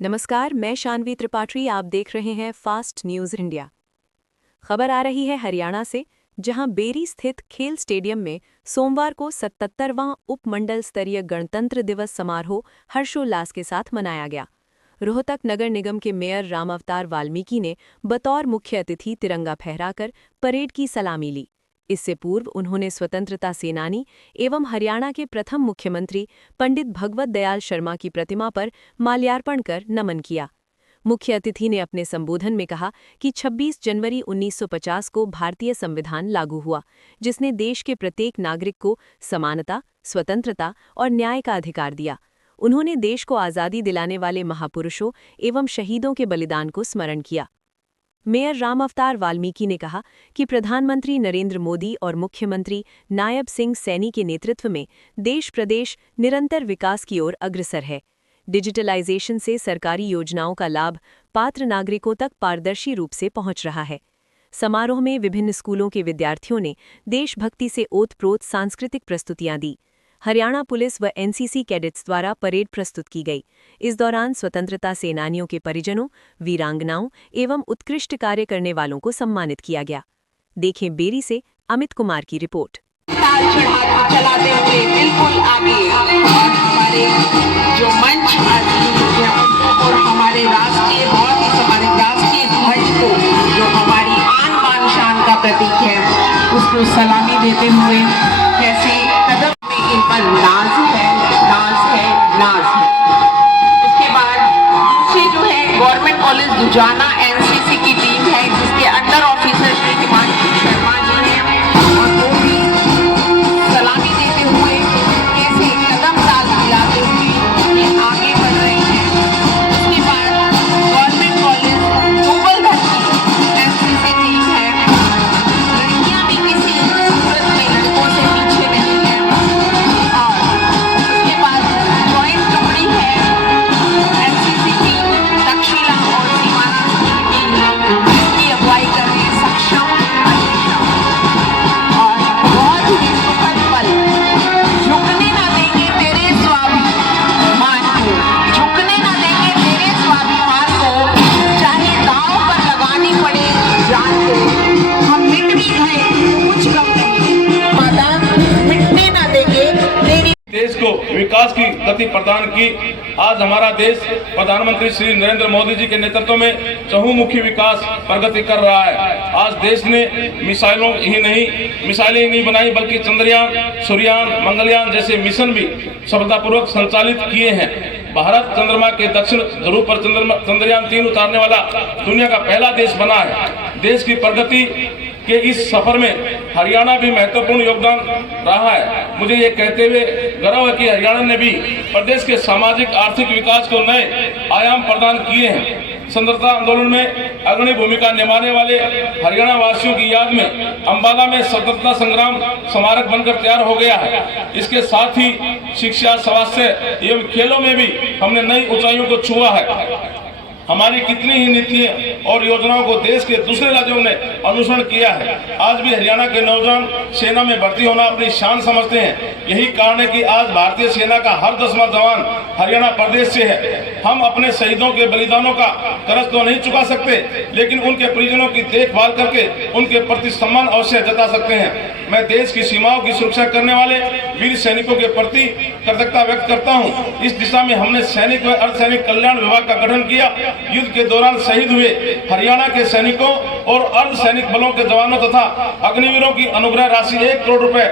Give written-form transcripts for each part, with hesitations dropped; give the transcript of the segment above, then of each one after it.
नमस्कार, मैं शानवी त्रिपाठी। आप देख रहे हैं फास्ट न्यूज इंडिया। खबर आ रही है हरियाणा से, जहां बेरी स्थित खेल स्टेडियम में सोमवार को 77वां उपमंडल स्तरीय गणतंत्र दिवस समारोह हर्षोल्लास के साथ मनाया गया। रोहतक नगर निगम के मेयर राम अवतार वाल्मीकि ने बतौर मुख्य अतिथि तिरंगा फहराकर परेड की सलामी ली। इससे पूर्व उन्होंने स्वतंत्रता सेनानी एवं हरियाणा के प्रथम मुख्यमंत्री पंडित भगवत दयाल शर्मा की प्रतिमा पर माल्यार्पण कर नमन किया। मुख्य अतिथि ने अपने संबोधन में कहा कि 26 जनवरी 1950 को भारतीय संविधान लागू हुआ, जिसने देश के प्रत्येक नागरिक को समानता, स्वतंत्रता और न्याय का अधिकार दिया। उन्होंने देश को आज़ादी दिलाने वाले महापुरुषों एवं शहीदों के बलिदान को स्मरण किया। मेयर राम अवतार वाल्मीकि ने कहा कि प्रधानमंत्री नरेंद्र मोदी और मुख्यमंत्री नायब सिंह सैनी के नेतृत्व में देश प्रदेश निरंतर विकास की ओर अग्रसर है। डिजिटलाइजेशन से सरकारी योजनाओं का लाभ पात्र नागरिकों तक पारदर्शी रूप से पहुंच रहा है। समारोह में विभिन्न स्कूलों के विद्यार्थियों ने देशभक्ति से ओतप्रोत सांस्कृतिक प्रस्तुतियां दी। हरियाणा पुलिस व एनसीसी कैडेट्स द्वारा परेड प्रस्तुत की गई। इस दौरान स्वतंत्रता सेनानियों के परिजनों, वीरांगनाओं एवं उत्कृष्ट कार्य करने वालों को सम्मानित किया गया। देखें बेरी से अमित कुमार की रिपोर्ट। चलाते हुए बिल्कुल आगे और हमारे जो मंच और हमारे राष्ट्रीय ध्वज को, जो हमारी आन बान शान का प्रतीक है, उसको सलामी देते हुए कैसे कदम में इन पर नाज है। उसके बाद दूसरी जो है गवर्नमेंट कॉलेज दुजाना एनसीसी की टीम है, जिसके अंडर ऑफिसर श्री हिमांशु शर्मा जी हैं, और वो भी सलामी देते हुए कैसे कदम ताल मिलाते हुए ये आगे बढ़ रहे हैं। उसके बाद गवर्नमेंट कॉलेज गोबलघर की एनसीसी टीम है। लड़कियां भी किसी सूरत में लड़कों से पीछे नहीं है। और उसके बाद ज्वाइंट टुकड़ी है एनसीसी टीम तक्षशिला और सीमाना की अगुवाई कर रही है सक्षम अनिशा। और बहुत ही सुखद पल, झुकने ना देंगे तेरे स्वाभिमान को, झुकने ना देंगे तेरे स्वाभिमान को, चाहे दांव पर लगानी पड़े जान को। हम मिट भी गए कुछ कम नहीं, माता मिटने ना देंगे तेरी। देश को विकास की गति प्रदान की। आज हमारा देश प्रधानमंत्री श्री नरेंद्र मोदी जी के नेतृत्व में चहुमुखी विकास प्रगति कर रहा है। आज देश ने मिसाइलें ही नहीं बनाई, बल्कि चंद्रयान, सूर्ययान, मंगलयान जैसे मिशन भी सफलतापूर्वक संचालित किए हैं। भारत चंद्रमा के दक्षिण ध्रुव पर चंद्रयान 3 उतारने वाला दुनिया का पहला देश बना है। देश की प्रगति के इस सफर में हरियाणा भी महत्वपूर्ण योगदान रहा है। मुझे ये कहते हुए गर्व है कि हरियाणा ने भी प्रदेश के सामाजिक आर्थिक विकास को नए आयाम प्रदान किए हैं। स्वतंत्रता आंदोलन में अग्रणी भूमिका निभाने वाले हरियाणा वासियों की याद में अंबाला में स्वतंत्रता संग्राम स्मारक बनकर तैयार हो गया है। इसके साथ ही शिक्षा, स्वास्थ्य एवं खेलों में भी हमने नई ऊंचाइयों को छुआ है। हमारी कितनी ही नीतियां और योजनाओं को देश के दूसरे राज्यों ने अनुसरण किया है। आज भी हरियाणा के नौजवान सेना में भर्ती होना अपनी शान समझते हैं। यही कारण है कि आज भारतीय सेना का हर 10वां जवान हरियाणा प्रदेश से है। हम अपने शहीदों के बलिदानों का कर्ज तो नहीं चुका सकते, लेकिन उनके परिजनों की देखभाल करके उनके प्रति सम्मान अवश्य जता सकते हैं। मैं देश की सीमाओं की सुरक्षा करने वाले वीर सैनिकों के प्रति कृतज्ञता व्यक्त करता हूं। इस दिशा में हमने सैनिक व अर्धसैनिक कल्याण विभाग का गठन किया। युद्ध के दौरान शहीद हुए हरियाणा के सैनिकों और अर्धसैनिक बलों के जवानों तथा अग्निवीरों की अनुग्रह राशि 1 करोड़ रुपए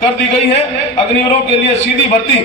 कर दी गई है। अग्निवीरों के लिए सीधी भर्ती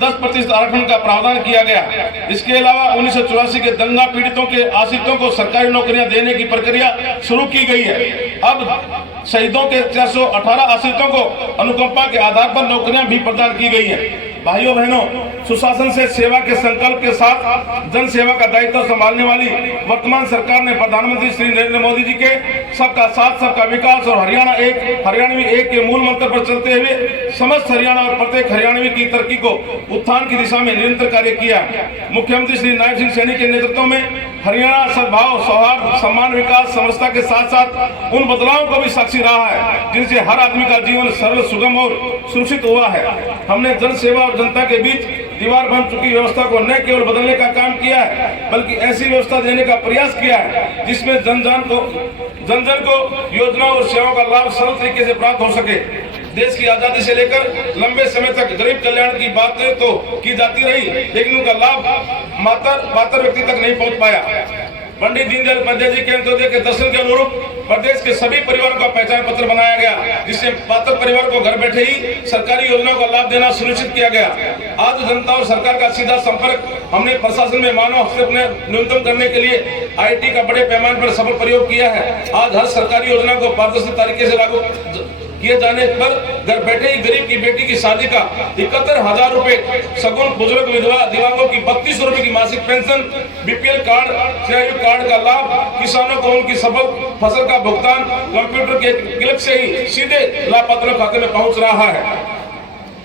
10% आरक्षण का प्रावधान किया गया। इसके अलावा 1984 के दंगा पीड़ितों के आश्रितों को सरकारी नौकरियां देने की प्रक्रिया शुरू की गई है। अब शहीदों के 418 आश्रितों को अनुकंपा के आधार पर नौकरियां भी प्रदान की गई हैं। भाइयों बहनों, सुशासन से सेवा के संकल्प के साथ जन सेवा का दायित्व संभालने वाली वर्तमान सरकार ने प्रधानमंत्री श्री नरेंद्र मोदी जी के सबका साथ सबका विकास और हरियाणवी एक के मूल मंत्र पर चलते हुए समस्त हरियाणा और प्रत्येक हरियाणवी की तरक्की को उत्थान की दिशा में निरंतर कार्य किया। मुख्यमंत्री श्री नायब सिंह सैनी के नेतृत्व में हरियाणा सद्भाव, सौहार्द, सम्मान, विकास, समरसता के साथ साथ उन बदलावों को भी साक्षी रहा है जिनसे हर आदमी का जीवन सरल, सुगम और सुरक्षित हुआ है। हमने जन सेवा और जनता के बीच दीवार बन चुकी व्यवस्था को न केवल बदलने का काम किया है, बल्कि ऐसी व्यवस्था देने का प्रयास किया है जिसमें जन जन को योजनाओं और सेवाओं का लाभ सरल तरीके से प्राप्त हो सके। देश की आजादी से लेकर लंबे समय तक गरीब कल्याण की बातें तो की जाती रही, लेकिन उनका लाभ मात्र व्यक्ति तक नहीं पहुंच पाया। पंडित दीनदयाल उपाध्याय जी के अंत्योदय के दर्शन के अनुरूप प्रदेश के सभी परिवारों का पहचान पत्र बनाया गया, जिससे पात्र परिवार को घर बैठे ही सरकारी योजनाओं का लाभ देना सुनिश्चित किया गया। आज जनता और सरकार का सीधा संपर्क हमने प्रशासन में मानव हस्तक्षेप न्यूनतम करने के लिए आईटी का बड़े पैमाने पर सफल प्रयोग किया है। आज हर सरकारी योजना को पारदर्शी तरीके से लागू किए जाने पर घर बैठे ही गरीब की बेटी की शादी का 71,000 रुपए, सगुन बुजुर्ग विधवा दिव्यांगों की 3200 रुपए की मासिक पेंशन, बीपीएल कार्ड, श्रेणी कार्ड का लाभ, किसानों को उनकी सफल फसल का भुगतान कंप्यूटर के क्लिक से ही सीधे लाभपात्रों खाते में पहुंच रहा है।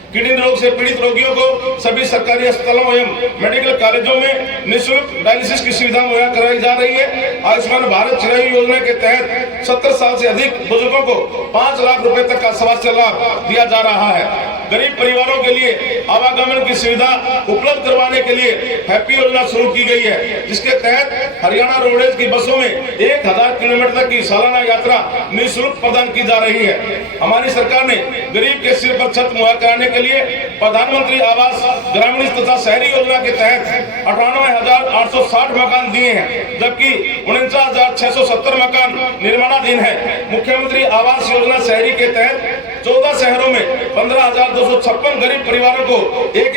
किडनी रोग से पीड़ित रोगियों को सभी सरकारी अस्पतालों एवं मेडिकल कॉलेजों में निःशुल्क डायलिसिस की सुविधा मुहैया कराई जा रही है। आयुष्मान भारत चिरायु योजना के तहत 70 साल से अधिक बुजुर्गों को 5 लाख रुपए तक का स्वास्थ्य लाभ दिया जा रहा है। गरीब परिवारों के लिए आवागमन की सुविधा उपलब्ध करवाने के लिए हैप्पी योजना शुरू की गई है, जिसके तहत हरियाणा रोडवेज की बसों में 1000 किलोमीटर तक की सालाना यात्रा निःशुल्क प्रदान की जा रही है। हमारी सरकार ने गरीब के सिर पर छत मुहैया कराने के लिए प्रधानमंत्री आवास ग्रामीण तथा शहरी योजना के तहत 98,860 मकान दिए हैं, जबकि 49,670 मकान निर्माणाधीन है। मुख्यमंत्री आवास योजना शहरी के तहत 14 शहरों में 15,256 गरीब परिवारों को एक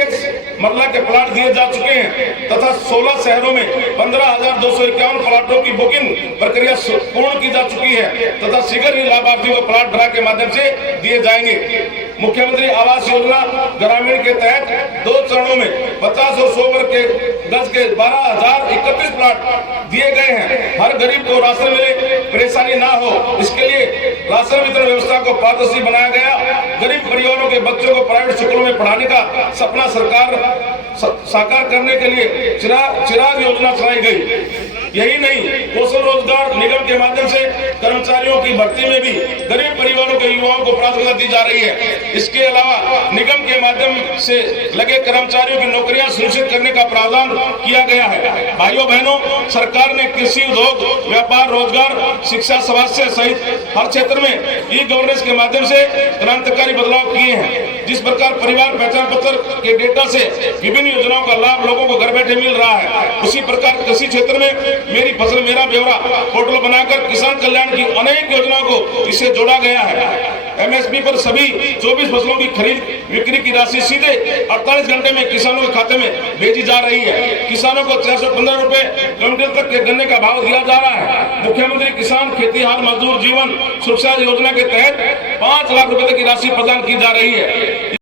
मरला के प्लाट दिए जा चुके हैं तथा 16 शहरों में 15,251 प्लाटों की बुकिंग प्रक्रिया पूर्ण की जा चुकी है तथा शीघ्र ही लाभार्थियों को प्लाट भरा के माध्यम से दिए जाएंगे। मुख्यमंत्री आवास योजना ग्रामीण के तहत 2 चरणों में 50 और 100 वर्ग के गज के 12,031 प्लाट दिए गए हैं। हर गरीब को राशन मिले, परेशानी ना हो, इसके लिए राशन वितरण व्यवस्था को पारदर्शी बनाया गया। गरीब परिवारों के बच्चों को प्राइवेट स्कूलों में पढ़ाने का सपना सरकार साकार करने के लिए चिराग योजना चलाई गई। यही नहीं, कौशल रोजगार निगम के माध्यम से कर्मचारियों की भर्ती में भी गरीब परिवारों के युवाओं को प्राथमिकता दी जा रही है। इसके अलावा निगम के माध्यम से लगे कर्मचारियों की नौकरियां सुनिश्चित करने का प्रावधान किया गया है। भाइयों बहनों, सरकार ने कृषि, उद्योग, व्यापार, रोजगार, शिक्षा, स्वास्थ्य सहित हर क्षेत्र में ई गवर्नेंस के माध्यम से क्रांतिकारी बदलाव किए हैं। जिस प्रकार परिवार पहचान पत्र के डेटा से विभिन्न योजनाओं का लाभ लोगों को घर बैठे मिल रहा है, उसी प्रकार कृषि क्षेत्र में मेरी फसल मेरा ब्यौरा पोर्टल बनाकर किसान कल्याण की अनेक योजनाओं को इससे जोड़ा गया है। एमएसपी पर सभी 24 फसलों की खरीद बिक्री की राशि सीधे 48 घंटे में किसानों के खाते में भेजी जा रही है। किसानों को 415 रुपए क्विंटल तक के गन्ने का भाव दिया जा रहा है। मुख्यमंत्री किसान खेतीहार मजदूर जीवन सुरक्षा योजना के तहत 5 लाख रुपए तक की राशि प्रदान की जा रही है।